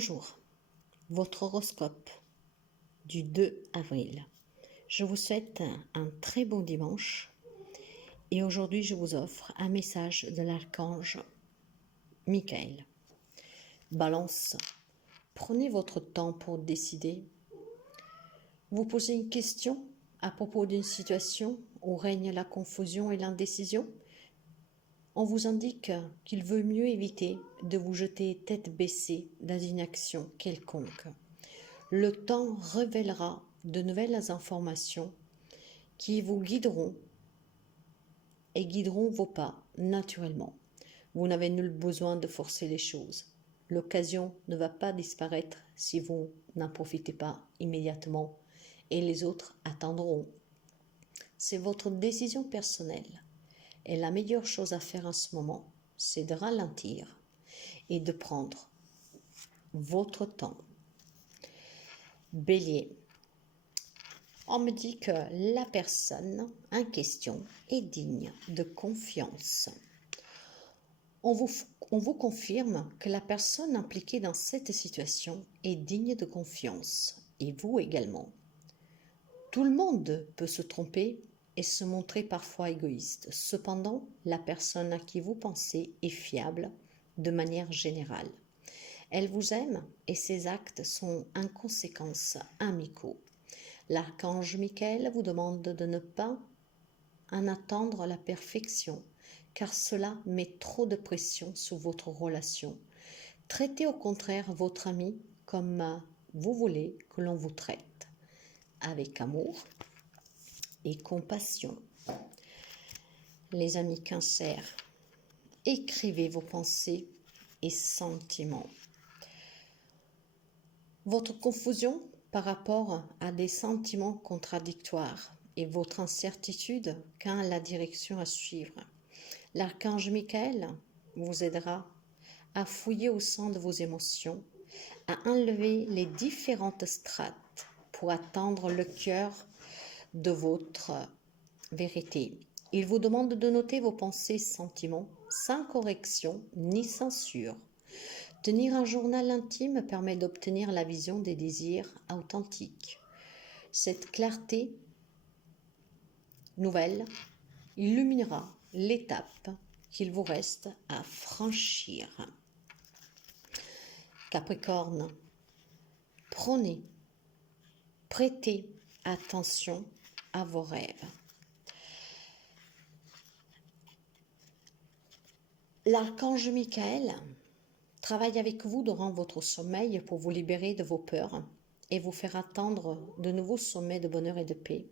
Bonjour, votre horoscope du 2 avril. Je vous souhaite un très bon dimanche et aujourd'hui je vous offre un message de l'archange Michael. Balance, prenez votre temps pour décider. Vous posez une question à propos d'une situation où règne la confusion et l'indécision. On vous indique qu'il veut mieux éviter de vous jeter tête baissée dans une action quelconque. Le temps révélera de nouvelles informations qui vous guideront et guideront vos pas naturellement. Vous n'avez nul besoin de forcer les choses. L'occasion ne va pas disparaître si vous n'en profitez pas immédiatement et les autres attendront. C'est votre décision personnelle. Et la meilleure chose à faire en ce moment, c'est de ralentir et de prendre votre temps. Bélier, on me dit que la personne en question est digne de confiance. On vous confirme que la personne impliquée dans cette situation est digne de confiance, et vous également. Tout le monde peut se tromper et se montrer parfois égoïste. Cependant, la personne à qui vous pensez est fiable de manière générale. Elle vous aime et ses actes sont en conséquence amicaux. L'archange Michael vous demande de ne pas en attendre la perfection, car cela met trop de pression sur votre relation. Traitez au contraire votre ami comme vous voulez que l'on vous traite, avec amour et compassion. Les amis Cancer, écrivez vos pensées et sentiments. Votre confusion par rapport à des sentiments contradictoires et votre incertitude quant à la direction à suivre. L'archange Michael vous aidera à fouiller au sein de vos émotions, à enlever les différentes strates pour atteindre le cœur de votre vérité. Il vous demande de noter vos pensées et sentiments sans correction ni censure. Tenir un journal intime permet d'obtenir la vision des désirs authentiques. Cette clarté nouvelle illuminera l'étape qu'il vous reste à franchir. Capricorne, prêtez attention à vos rêves. L'archange Michael travaille avec vous durant votre sommeil pour vous libérer de vos peurs et vous faire atteindre de nouveaux sommets de bonheur et de paix.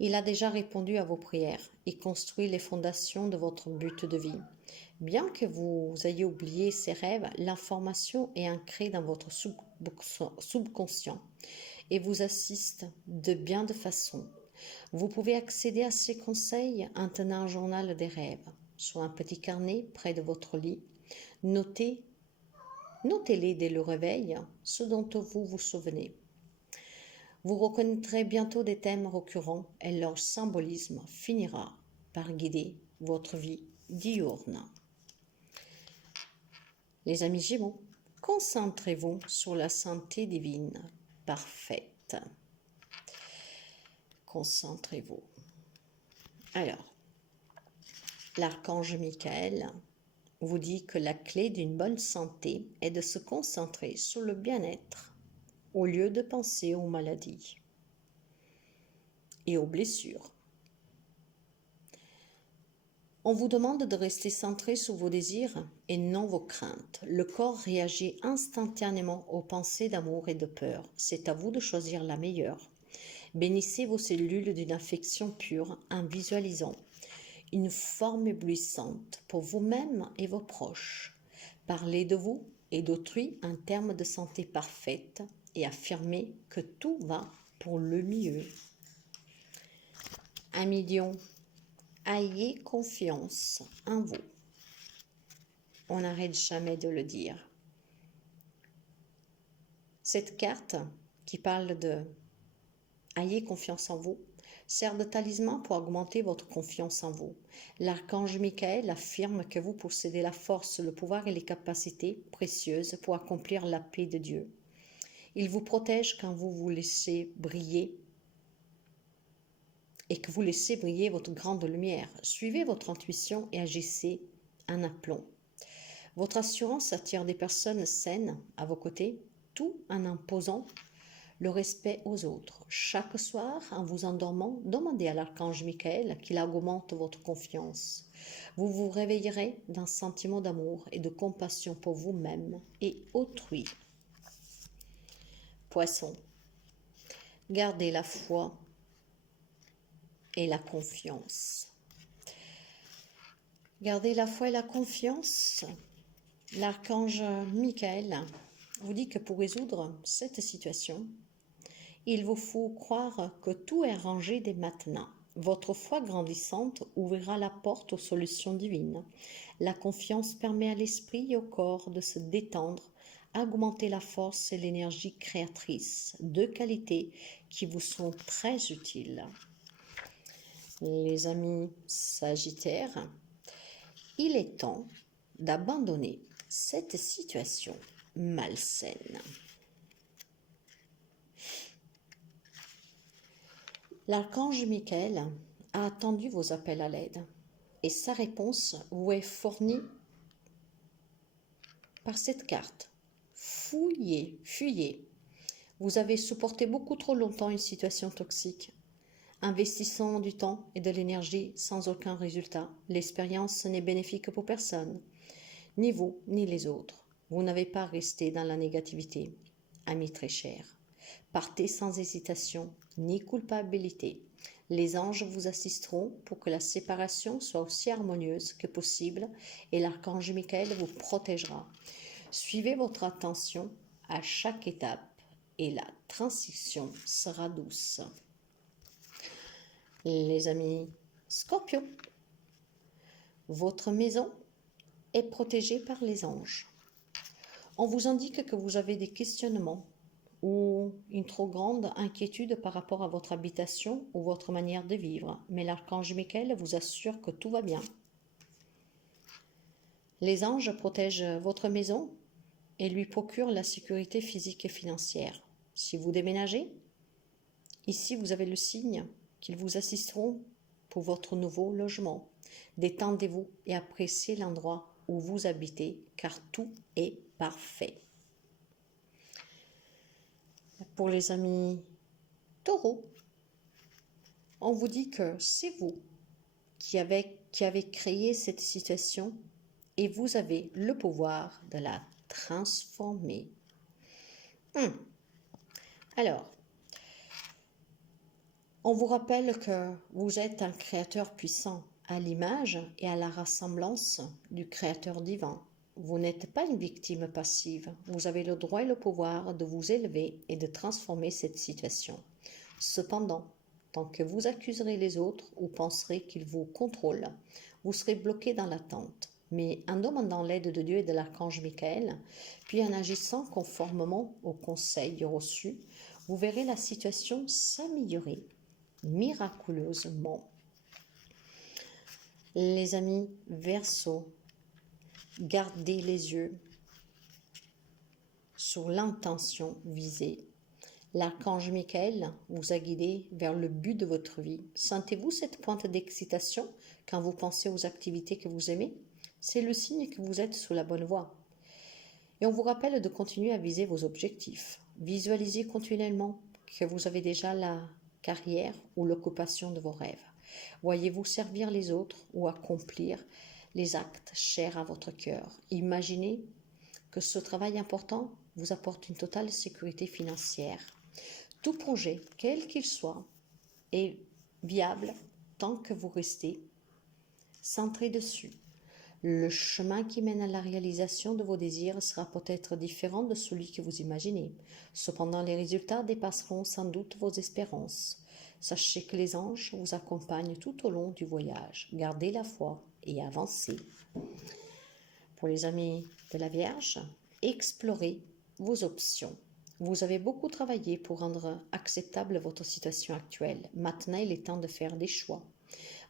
Il a déjà répondu à vos prières et construit les fondations de votre but de vie. Bien que vous ayez oublié ces rêves, l'information est ancrée dans votre subconscient et vous assiste de bien de façons. Vous pouvez accéder à ces conseils en tenant un journal des rêves, soit un petit carnet près de votre lit. Notez-les dès le réveil, ce dont vous vous souvenez. Vous reconnaîtrez bientôt des thèmes récurrents et leur symbolisme finira par guider votre vie diurne. Les amis Gémeaux, concentrez-vous sur la santé divine parfaite. Concentrez-vous. Alors, l'archange Michael vous dit que la clé d'une bonne santé est de se concentrer sur le bien-être au lieu de penser aux maladies et aux blessures. On vous demande de rester centré sur vos désirs et non vos craintes. Le corps réagit instantanément aux pensées d'amour et de peur. C'est à vous de choisir la meilleure. Bénissez vos cellules d'une affection pure en visualisant une forme éblouissante pour vous-même et vos proches. Parlez de vous et d'autrui en termes de santé parfaite et affirmez que tout va pour le mieux. 1 million. Ayez confiance en vous. On n'arrête jamais de le dire. Cette carte qui parle de ayez confiance en vous, sert de talisman pour augmenter votre confiance en vous. L'archange Michael affirme que vous possédez la force, le pouvoir et les capacités précieuses pour accomplir la paix de Dieu. Il vous protège quand vous vous laissez briller et que vous laissez briller votre grande lumière. Suivez votre intuition et agissez en aplomb. Votre assurance attire des personnes saines à vos côtés, tout en imposant le respect aux autres. Chaque soir, en vous endormant, demandez à l'archange Michael qu'il augmente votre confiance. Vous vous réveillerez d'un sentiment d'amour et de compassion pour vous-même et autrui. Poisson, gardez la foi et la confiance. Gardez la foi et la confiance. L'archange Michael vous dit que pour résoudre cette situation, il vous faut croire que tout est rangé dès maintenant. Votre foi grandissante ouvrira la porte aux solutions divines. La confiance permet à l'esprit et au corps de se détendre, augmenter la force et l'énergie créatrice, deux qualités qui vous sont très utiles. Les amis Sagittaires, il est temps d'abandonner cette situation malsaine. L'archange Michael a attendu vos appels à l'aide et sa réponse vous est fournie par cette carte. Fuyez. Vous avez supporté beaucoup trop longtemps une situation toxique, investissant du temps et de l'énergie sans aucun résultat. L'expérience n'est bénéfique pour personne, ni vous ni les autres. Vous n'avez pas resté dans la négativité, amis très chers. Partez sans hésitation ni culpabilité. Les anges vous assisteront pour que la séparation soit aussi harmonieuse que possible et l'archange Michael vous protégera. Suivez votre attention à chaque étape et la transition sera douce. Les amis Scorpions, votre maison est protégée par les anges. On vous indique que vous avez des questionnements ou une trop grande inquiétude par rapport à votre habitation ou votre manière de vivre, mais l'archange Michael vous assure que tout va bien. Les anges protègent votre maison et lui procurent la sécurité physique et financière. Si vous déménagez, ici vous avez le signe qu'ils vous assisteront pour votre nouveau logement. Détendez-vous et appréciez l'endroit où vous habitez, car tout est parfait. Pour les amis Taureaux, on vous dit que c'est vous qui avez créé cette situation et vous avez le pouvoir de la transformer. Alors, on vous rappelle que vous êtes un créateur puissant à l'image et à la ressemblance du créateur divin. Vous n'êtes pas une victime passive. Vous avez le droit et le pouvoir de vous élever et de transformer cette situation. Cependant, tant que vous accuserez les autres ou penserez qu'ils vous contrôlent, vous serez bloqué dans l'attente. Mais en demandant l'aide de Dieu et de l'archange Michael, puis en agissant conformément aux conseils reçus, vous verrez la situation s'améliorer miraculeusement. Les amis Verseaux, gardez les yeux sur l'intention visée. L'archange Michael vous a guidé vers le but de votre vie. Sentez-vous cette pointe d'excitation quand vous pensez aux activités que vous aimez? C'est le signe que vous êtes sur la bonne voie. Et on vous rappelle de continuer à viser vos objectifs. Visualisez continuellement que vous avez déjà la carrière ou l'occupation de vos rêves. Voyez-vous servir les autres ou accomplir les actes chers à votre cœur. Imaginez que ce travail important vous apporte une totale sécurité financière. Tout projet, quel qu'il soit, est viable tant que vous restez centré dessus. Le chemin qui mène à la réalisation de vos désirs sera peut-être différent de celui que vous imaginez. Cependant, les résultats dépasseront sans doute vos espérances. Sachez que les anges vous accompagnent tout au long du voyage. Gardez la foi et avancez. Pour les amis de la Vierge, explorez vos options. Vous avez beaucoup travaillé pour rendre acceptable votre situation actuelle. Maintenant, il est temps de faire des choix.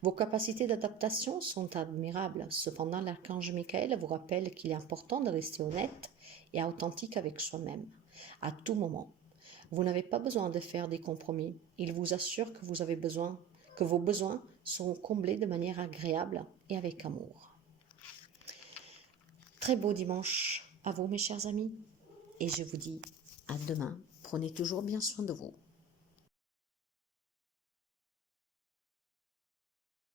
Vos capacités d'adaptation sont admirables. Cependant, l'archange Michael vous rappelle qu'il est important de rester honnête et authentique avec soi-même à tout moment. Vous n'avez pas besoin de faire des compromis. Il vous assure que que vos besoins seront comblés de manière agréable et avec amour. Très beau dimanche à vous, mes chers amis, et je vous dis à demain. Prenez toujours bien soin de vous.